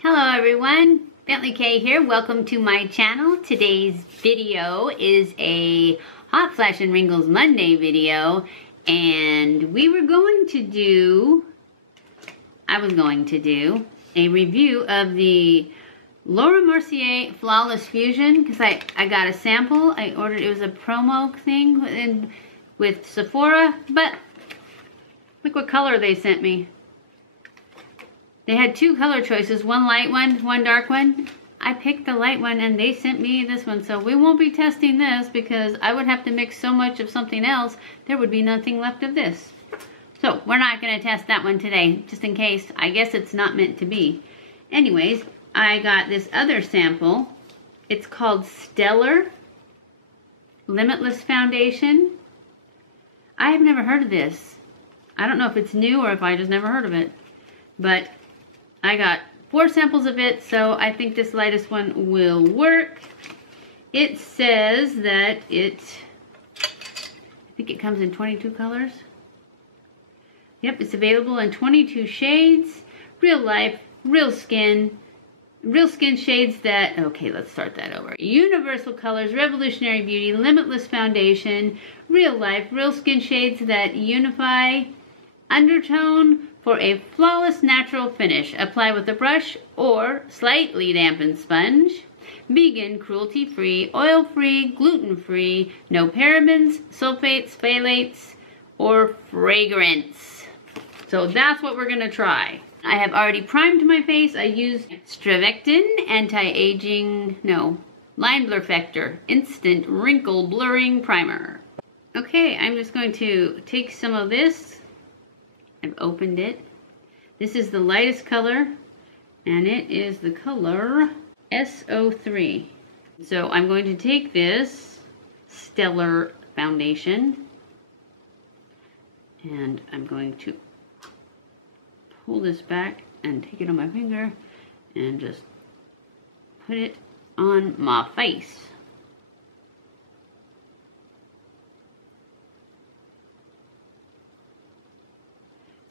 Hello everyone, BentlyK here. Welcome to my channel. Today's video is a Hot Flash and Wrinkles Monday video, and I was going to do a review of the Laura Mercier Flawless Fusion because I got a sample. I ordered, it was a promo thing with Sephora, but look what color they sent me. They had two color choices, one light one, one dark one. I picked the light one and they sent me this one, so we won't be testing this because I would have to mix so much of something else, there would be nothing left of this. So we're not gonna test that one today, just in case. I guess it's not meant to be. Anyways, I got this other sample. It's called STELLAR Limitless Foundation. I have never heard of this. I don't know if it's new or if I just never heard of it, but I got 4 samples of it, so I think this lightest one will work. It says that I think it comes in 22 colors. Yep, it's available in 22 shades. Real life, real skin shades that, okay, let's start that over. Universal colors, revolutionary beauty, limitless foundation, real life, real skin shades that unify, undertone, for a flawless natural finish. Apply with a brush or slightly dampened sponge. Vegan, cruelty-free, oil-free, gluten-free, no parabens, sulfates, phthalates, or fragrance. So that's what we're gonna try. I have already primed my face. I used StriVectin Line Blurfector Instant Wrinkle Blurring Primer. Okay, I'm just going to take some of this. I've opened it. This is the lightest color, and it is the color SO3. So I'm going to take this Stellar foundation, and I'm going to pull this back and take it on my finger and just put it on my face.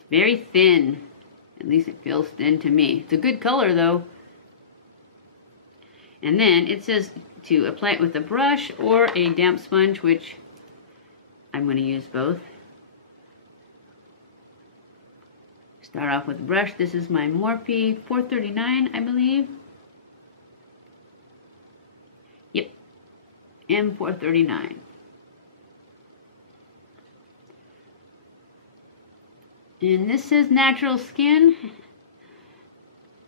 Very thin. At least it feels thin to me. It's a good color though. And then it says to apply it with a brush or a damp sponge, which I'm going to use both. Start off with a brush. This is my Morphe 439, I believe. Yep, M439. And this says natural skin,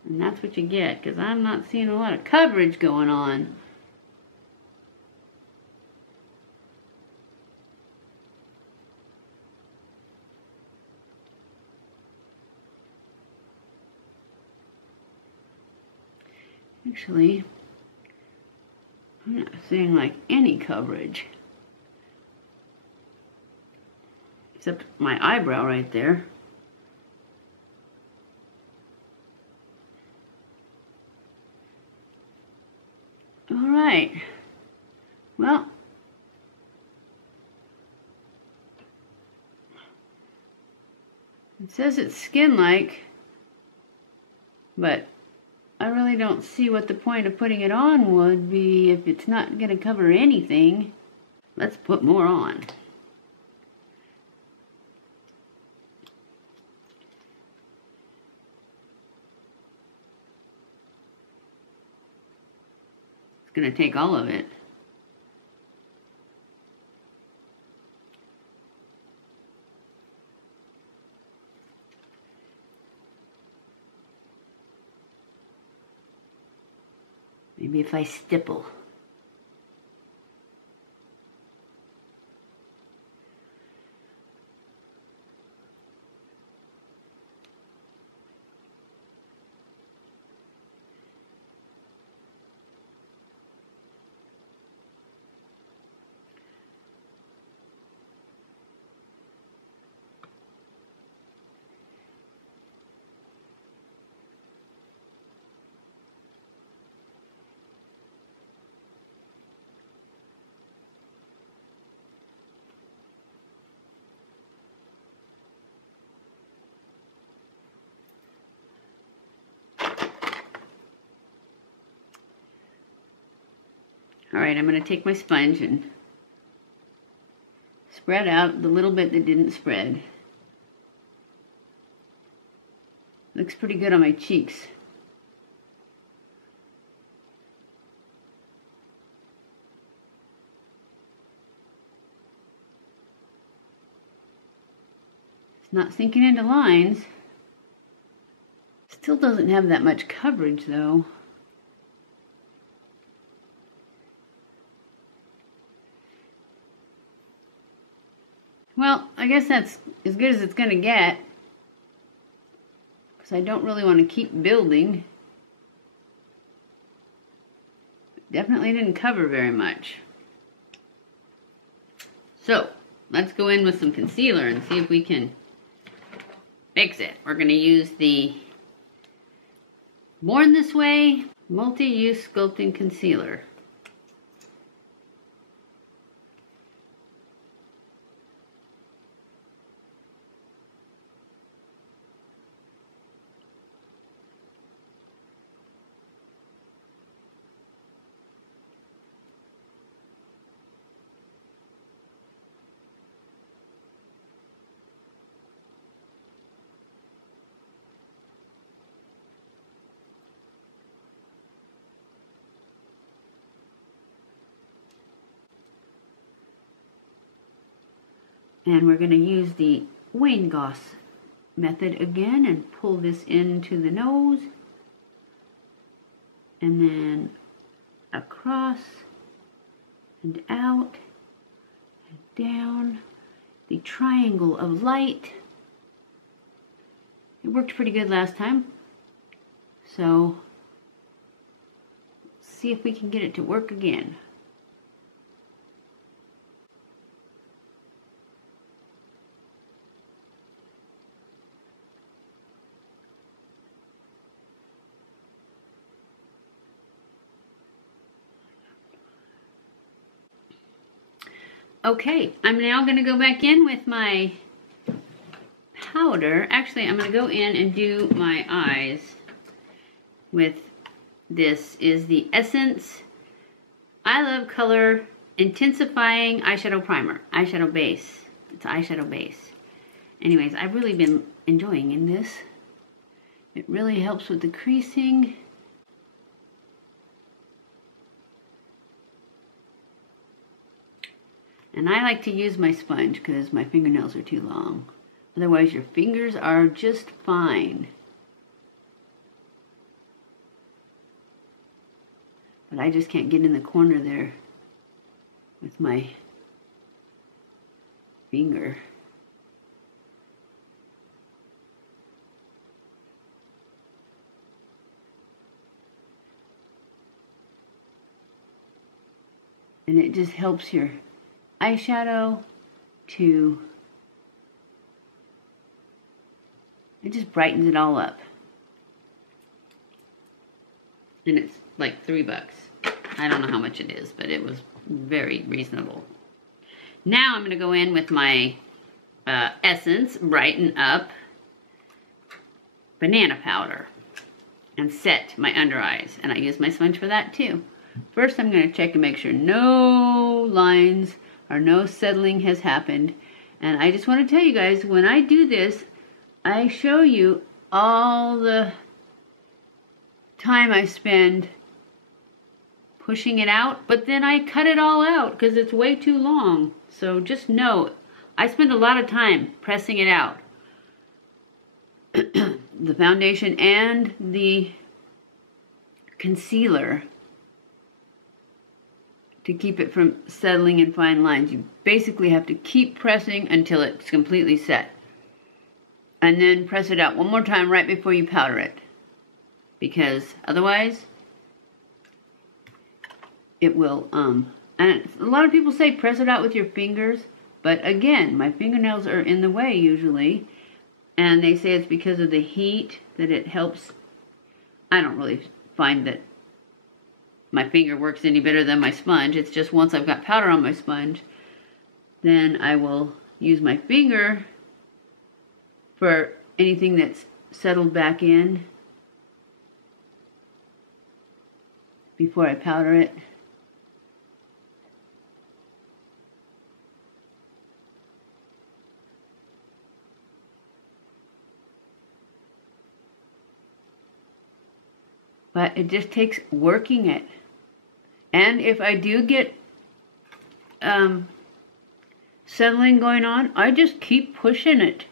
and that's what you get, because I'm not seeing a lot of coverage going on. Actually, I'm not seeing like any coverage, except my eyebrow right there. Alright, well, it says it's skin-like, but I really don't see what the point of putting it on would be if it's not going to cover anything. Let's put more on. It's going to take all of it. Maybe if I stipple. All right, I'm going to take my sponge and spread out the little bit that didn't spread. Looks pretty good on my cheeks. It's not sinking into lines. Still doesn't have that much coverage though. Well, I guess that's as good as it's going to get, because I don't really want to keep building. Definitely didn't cover very much. So, let's go in with some concealer and see if we can fix it. We're going to use the Born This Way Multi-Use Sculpting Concealer. And we're going to use the Wayne Goss method again and pull this into the nose. And then across and out and down. The triangle of light. It worked pretty good last time. So, let's see if we can get it to work again. Okay, I'm now going to go back in with my powder. Actually, I'm going to go in and do my eyes with this is the Essence I Love Color Intensifying Eyeshadow Primer. Eyeshadow base. It's eyeshadow base. Anyways, I've really been enjoying in this. It really helps with the creasing. And I like to use my sponge because my fingernails are too long. Otherwise, your fingers are just fine. But I just can't get in the corner there with my finger. And it just helps your eyeshadow to, it just brightens it all up. And it's like $3. I don't know how much it is, but it was very reasonable. Now I'm going to go in with my Essence Brighten Up Banana Powder and set my under eyes. And I use my sponge for that too. First I'm going to check and make sure no lines or no settling has happened. And I just want to tell you guys, when I do this, I show you all the time I spend pushing it out, but then I cut it all out because it's way too long. So just know, I spend a lot of time pressing it out. The foundation and the concealer, to keep it from settling in fine lines. You basically have to keep pressing until it's completely set. And then press it out one more time right before you powder it. Because otherwise, it will, and a lot of people say press it out with your fingers. But again, my fingernails are in the way usually. And they say it's because of the heat that it helps. I don't really find that my finger works any better than my sponge. It's just once I've got powder on my sponge, then I will use my finger for anything that's settled back in before I powder it. but it just takes working it. And if I do get settling going on, I just keep pushing it.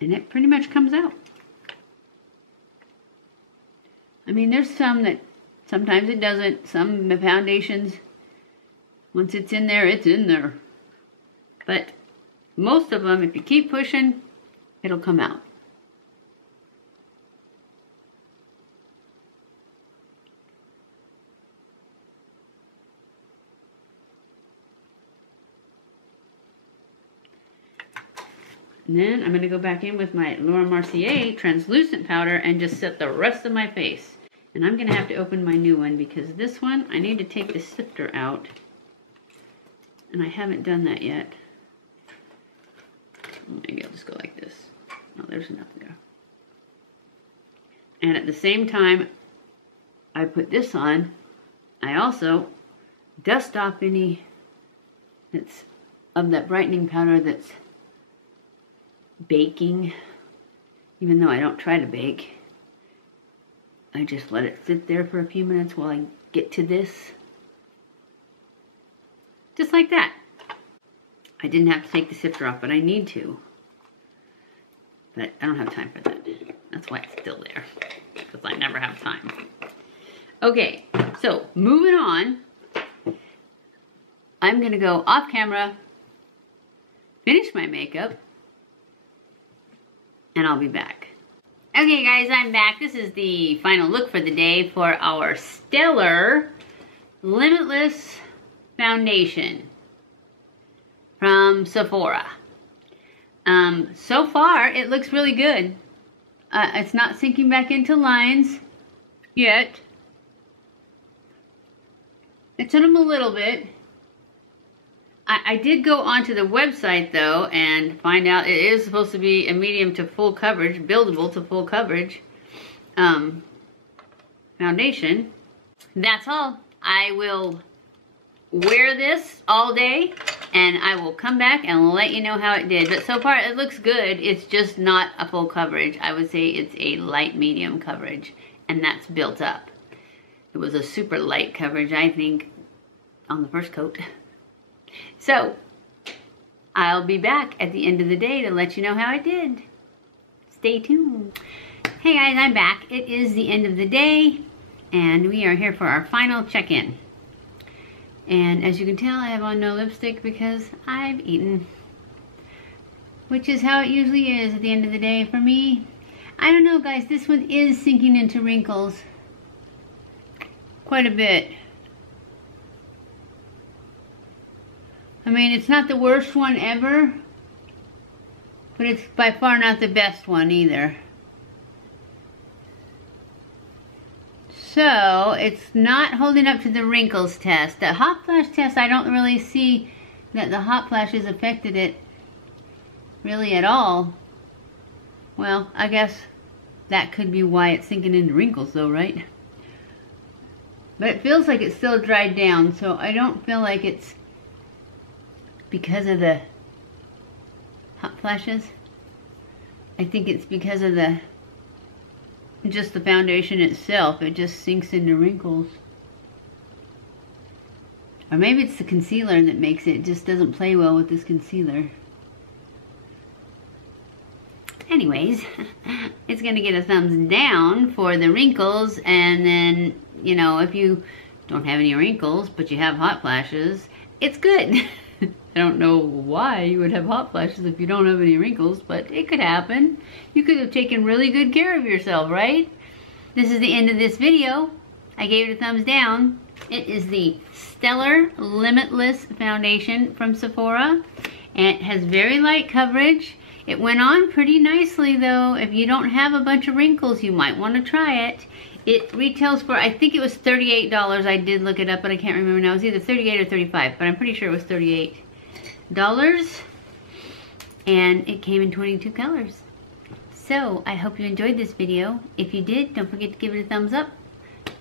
And it pretty much comes out. I mean, there's some that sometimes it doesn't. Some foundations, once it's in there, it's in there. But most of them, if you keep pushing, it'll come out. And then I'm going to go back in with my Laura Mercier translucent powder and just set the rest of my face. And I'm going to have to open my new one because this one, I need to take the sifter out. And I haven't done that yet. Maybe I'll just go like this. Oh, there's enough there. And at the same time I put this on, I also dust off any that's of that brightening powder that's baking. Even though I don't try to bake, I just let it sit there for a few minutes while I get to this. Just like that. I didn't have to take the sifter off, but I need to. But I don't have time for that. That's why it's still there, because I never have time. Okay, so moving on. I'm gonna go off camera, finish my makeup, and I'll be back. Okay guys, I'm back. This is the final look for the day for our STELLAR Limitless Foundation from Sephora. So far, it looks really good. It's not sinking back into lines yet. It's in them a little bit. I did go onto the website though and find out it is supposed to be a medium to full coverage, buildable to full coverage foundation. That's all. I will wear this all day and I will come back and let you know how it did. But so far it looks good. It's just not a full coverage. I would say it's a light medium coverage, and that's built up. It was a super light coverage, I think, on the first coat. So I'll be back at the end of the day to let you know how I did. Stay tuned. Hey guys, I'm back. It is the end of the day and we are here for our final check-in. And as you can tell, I have on no lipstick because I've eaten, which is how it usually is at the end of the day for me. I don't know guys, this one is sinking into wrinkles quite a bit. I mean, it's not the worst one ever, but it's by far not the best one either. So, it's not holding up to the wrinkles test. The hot flash test, I don't really see that the hot flashes affected it really at all. Well, I guess that could be why it's sinking into wrinkles though, right? But it feels like it's still dried down, so I don't feel like it's because of the hot flashes. I think it's because of just the foundation itself. It just sinks into wrinkles. Or maybe it's the concealer that makes it. It just doesn't play well with this concealer. Anyways, it's gonna get a thumbs down for the wrinkles, and then, you know, if you don't have any wrinkles but you have hot flashes, it's good. I don't know why you would have hot flashes if you don't have any wrinkles, but it could happen. You could have taken really good care of yourself, right? This is the end of this video. I gave it a thumbs down. It is the STELLAR Limitless Foundation from Sephora, and it has very light coverage. It went on pretty nicely though. If you don't have a bunch of wrinkles, you might want to try it. It retails for, I think it was $38. I did look it up, but I can't remember now. It was either $38 or $35, but I'm pretty sure it was $38. And it came in 22 colors. So I hope you enjoyed this video. If you did, don't forget to give it a thumbs up.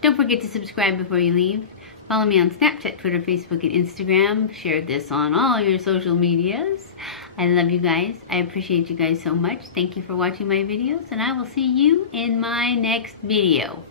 Don't forget to subscribe before you leave. Follow me on Snapchat, Twitter, Facebook, and Instagram. Share this on all your social medias. I love you guys. I appreciate you guys so much. Thank you for watching my videos, and I will see you in my next video.